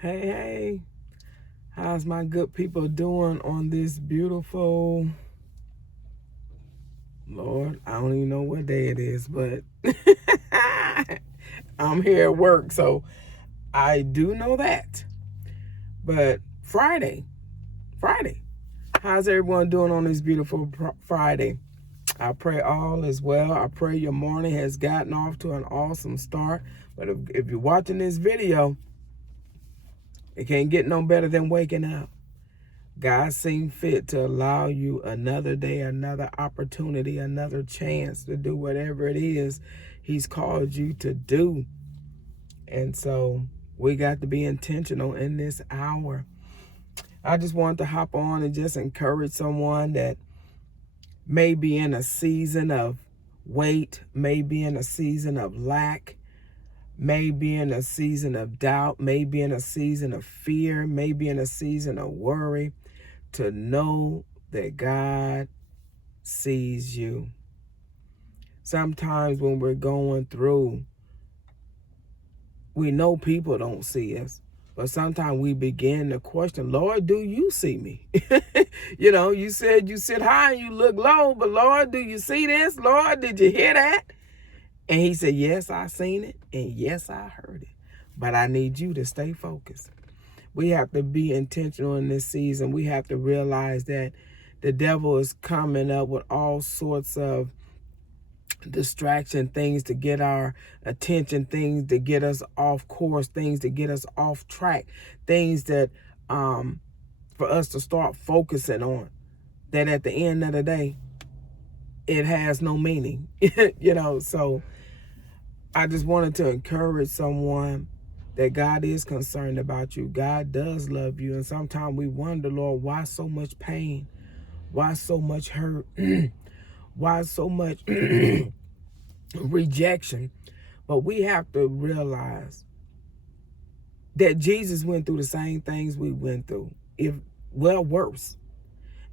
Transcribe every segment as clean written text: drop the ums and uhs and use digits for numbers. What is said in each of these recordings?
Hey, hey, how's my good people doing on this beautiful, Lord, I don't even know what day it is, but I'm here at work, so I do know that. But Friday, how's everyone doing on this beautiful Friday? I pray all is well. I pray your morning has gotten off to an awesome start. But if you're watching this video, it can't get no better than waking up. God seemed fit to allow you another day, another opportunity, another chance to do whatever it is He's called you to do. And so we got to be intentional in this hour. I just wanted to hop on and just encourage someone that may be in a season of wait, may be in a season of lack, may be in a season of doubt, may be in a season of fear, may be in a season of worry, to know that God sees you. Sometimes when we're going through, we know people don't see us, but sometimes we begin to question, Lord, do you see me? You said you sit high and you look low, but Lord, do you see this? Lord, did you hear that? And He said, yes, I seen it, and yes, I heard it, but I need you to stay focused. We have to be intentional in this season. We have to realize that the devil is coming up with all sorts of distraction, things to get our attention, things to get us off course, things to get us off track, things that for us to start focusing on, that at the end of the day, it has no meaning. So I just wanted to encourage someone that God is concerned about you. God does love you. And sometimes we wonder, Lord, why so much pain? Why so much hurt? Why so much rejection? But we have to realize that Jesus went through the same things we went through, if worse.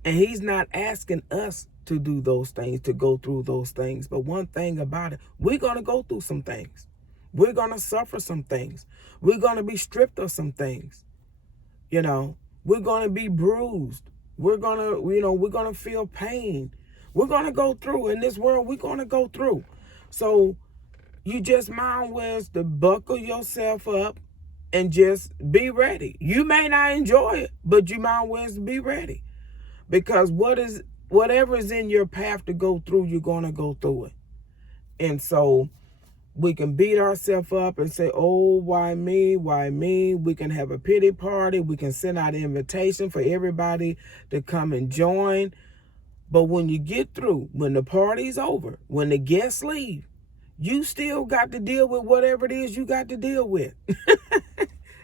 And He's not asking us to do those things, to go through those things. But one thing about it, we're going to go through some things. We're going to suffer some things. We're going to be stripped of some things. We're going to be bruised. We're going to feel pain. We're going to go through in this world. We're going to go through. So you just might well to buckle yourself up and just be ready. You may not enjoy it, but you might well be ready. Because whatever is in your path to go through, you're going to go through it. And so we can beat ourselves up and say, oh, why me? Why me? We can have a pity party. We can send out an invitation for everybody to come and join. But when you get through, when the party's over, when the guests leave, you still got to deal with whatever it is you got to deal with.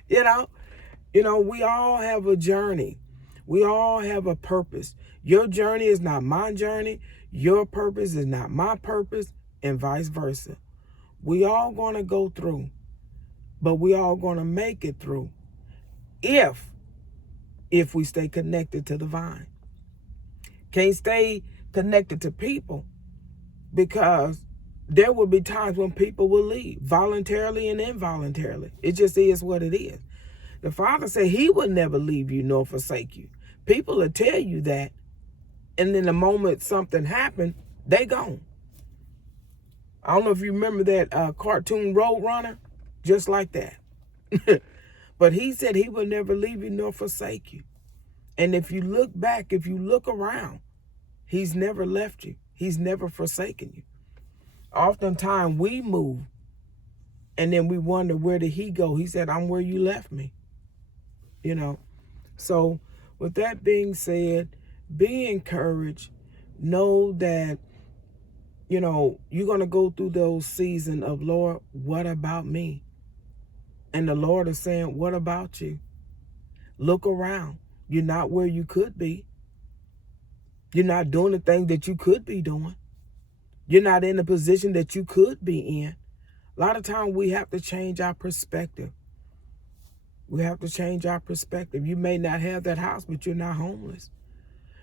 We all have a journey. We all have a purpose. Your journey is not my journey. Your purpose is not my purpose, and vice versa. We all going to go through, but we all going to make it through if we stay connected to the vine. Can't stay connected to people, because there will be times when people will leave, voluntarily and involuntarily. It just is what it is. The Father said He would never leave you nor forsake you. People will tell you that, and then the moment something happened, they gone. I don't know if you remember that cartoon Roadrunner, just like that. But He said He would never leave you nor forsake you. And if you look back, if you look around, He's never left you. He's never forsaken you. Oftentimes we move, and then we wonder, where did He go? He said, I'm where you left me. So with that being said, be encouraged. Know that, you're going to go through those seasons of, Lord, what about me? And the Lord is saying, what about you? Look around. You're not where you could be. You're not doing the things that you could be doing. You're not in the position that you could be in. A lot of times we have to change our perspective. We have to change our perspective. You may not have that house, but you're not homeless.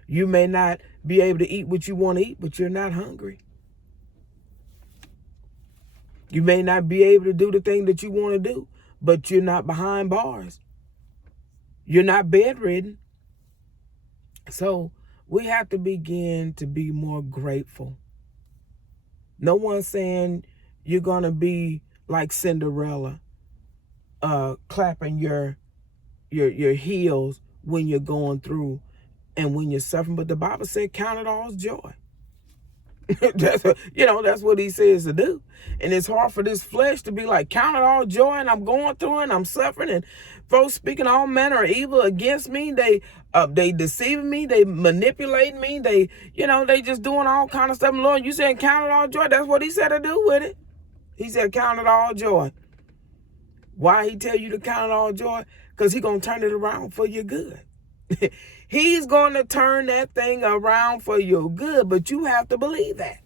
You may not be able to eat what you want to eat, but you're not hungry. You may not be able to do the thing that you want to do, but you're not behind bars. You're not bedridden. So we have to begin to be more grateful. No one's saying you're going to be like Cinderella, clapping your heels when you're going through and when you're suffering. But the Bible said, count it all as joy. That's what he says to do. And it's hard for this flesh to be like, count it all joy, and I'm going through it, and I'm suffering, and folks speaking all manner of evil against me. They deceiving me, they manipulating me, they just doing all kind of stuff. And Lord, you saying count it all joy? That's what he said to do with it. He said count it all joy. Why he tell you to count it all joy? Because he's going to turn it around for your good. He's going to turn that thing around for your good, but you have to believe that.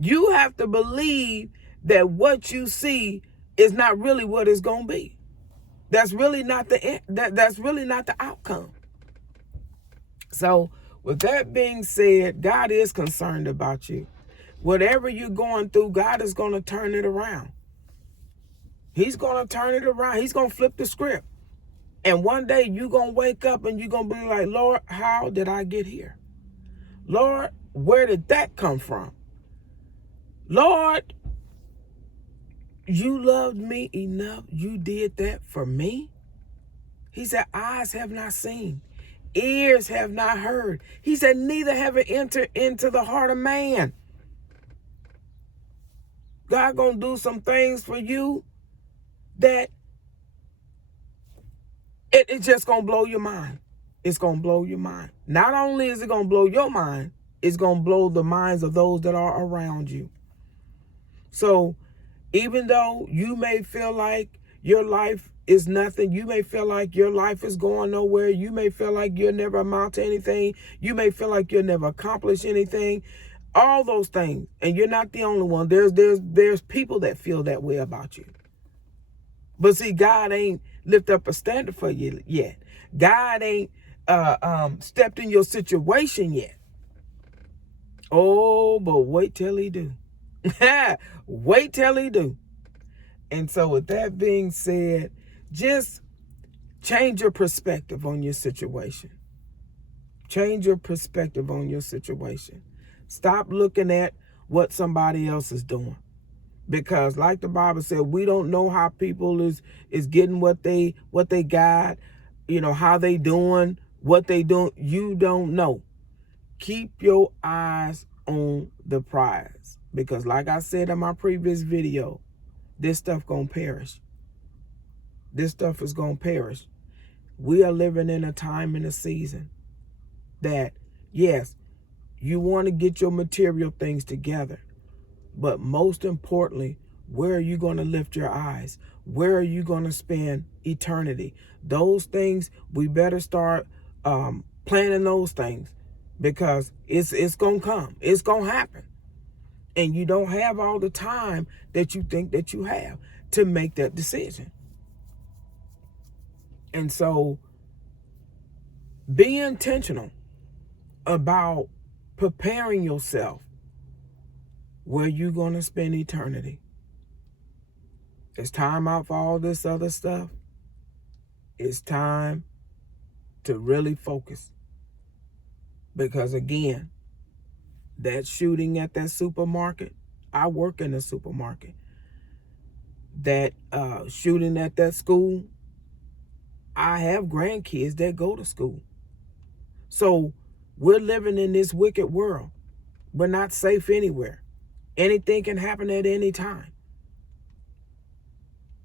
You have to believe that what you see is not really what it's going to be. That's really not that's really not the outcome. So with that being said, God is concerned about you. Whatever you're going through, God is going to turn it around. He's going to turn it around. He's going to flip the script. And one day you're going to wake up and you're going to be like, Lord, how did I get here? Lord, where did that come from? Lord, you loved me enough. You did that for me. He said, eyes have not seen, ears have not heard. He said, neither have it entered into the heart of man. God going to do some things for you that it's just going to blow your mind. It's going to blow your mind. Not only is it going to blow your mind, it's going to blow the minds of those that are around you. So even though you may feel like your life is nothing, you may feel like your life is going nowhere, you may feel like you'll never amount to anything, you may feel like you'll never accomplish anything, all those things, and you're not the only one. There's people that feel that way about you. But see, God ain't lift up a standard for you yet. God ain't stepped in your situation yet. Oh, but wait till he do. Wait till he do. And so with that being said, just change your perspective on your situation. Change your perspective on your situation. Stop looking at what somebody else is doing. Because like the Bible said, we don't know how people is getting what they got, how they doing, what they doing. You don't know. Keep your eyes on the prize. Because like I said in my previous video, this stuff gonna perish. This stuff is gonna perish. We are living in a time and a season that, yes, you want to get your material things together. But most importantly, where are you going to lift your eyes? Where are you going to spend eternity? Those things, we better start planning those things, because it's going to come. It's going to happen. And you don't have all the time that you think that you have to make that decision. And so be intentional about preparing yourself where you're going to spend eternity. It's time out for all this other stuff. It's time to really focus. Because again, that shooting at that supermarket, I work in a supermarket. That shooting at that school, I have grandkids that go to school. So we're living in this wicked world. We're not safe anywhere. Anything can happen at any time.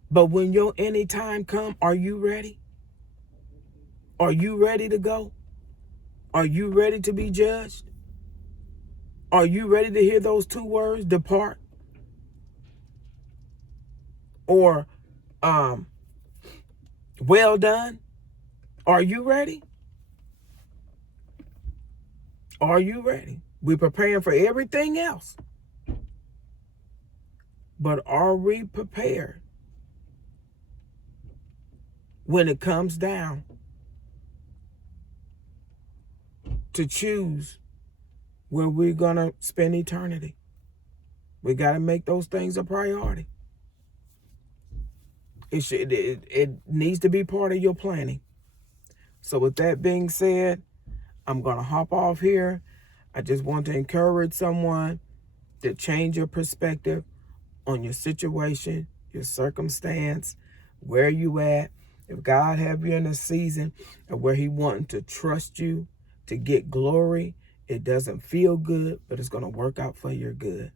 But when your any time come, are you ready? Are you ready to go? Are you ready to be judged? Are you ready to hear those two words, depart? Or well done? Are you ready? Are you ready? We're preparing for everything else. But are we prepared when it comes down to choose where we're going to spend eternity? We got to make those things a priority. It needs to be part of your planning. So with that being said, I'm going to hop off here. I just want to encourage someone to change your perspective on your situation, your circumstance, where you at. If God have you in a season of where he wanting to trust you to get glory, it doesn't feel good, but it's going to work out for your good.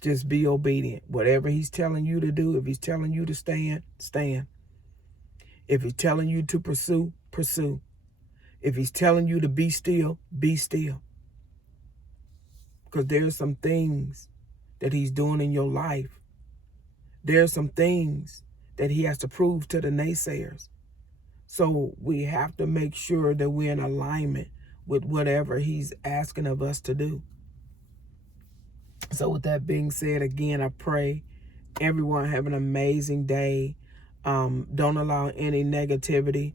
Just be obedient. Whatever he's telling you to do, if he's telling you to stand, stand. If he's telling you to pursue, pursue. If he's telling you to be still, be still. Because there's some things that he's doing in your life. There's some things that he has to prove to the naysayers. So we have to make sure that we're in alignment with whatever he's asking of us to do. So with that being said, again, I pray everyone have an amazing day. Don't allow any negativity.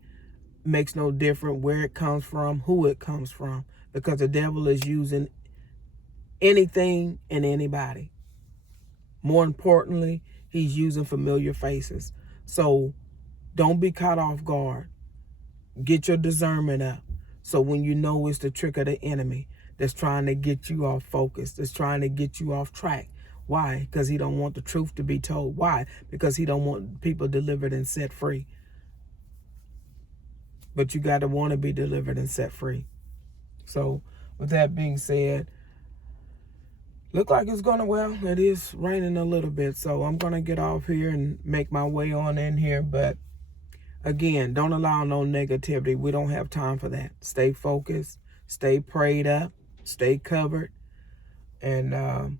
Makes no difference where it comes from, who it comes from, because the devil is using anything and anybody. More importantly, he's using familiar faces. So don't be caught off guard. Get your discernment up. So when you know it's the trick of the enemy that's trying to get you off focus, that's trying to get you off track. Why? Because he don't want the truth to be told. Why? Because he don't want people delivered and set free. But you got to want to be delivered and set free. So with that being said, look like it's going to, well, it is raining a little bit. So I'm going to get off here and make my way on in here. But again, don't allow no negativity. We don't have time for that. Stay focused, stay prayed up, stay covered, and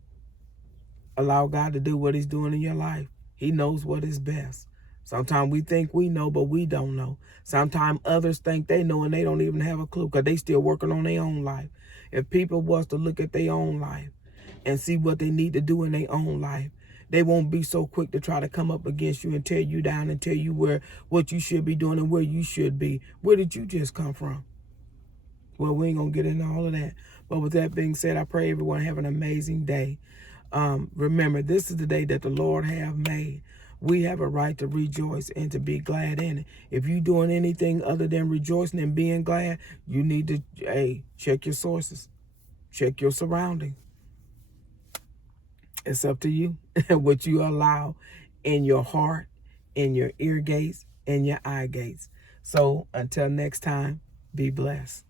allow God to do what he's doing in your life. He knows what is best. Sometimes we think we know, but we don't know. Sometimes others think they know and they don't even have a clue because they still working on their own life. If people was to look at their own life and see what they need to do in their own life, they won't be so quick to try to come up against you and tear you down and tell you what you should be doing and where you should be. Where did you just come from? Well, we ain't going to get into all of that. But with that being said, I pray everyone have an amazing day. Remember, this is the day that the Lord have made. We have a right to rejoice and to be glad in it. If you're doing anything other than rejoicing and being glad, you need to, check your sources. Check your surroundings. It's up to you what you allow in your heart, in your ear gates, and your eye gates. So until next time, be blessed.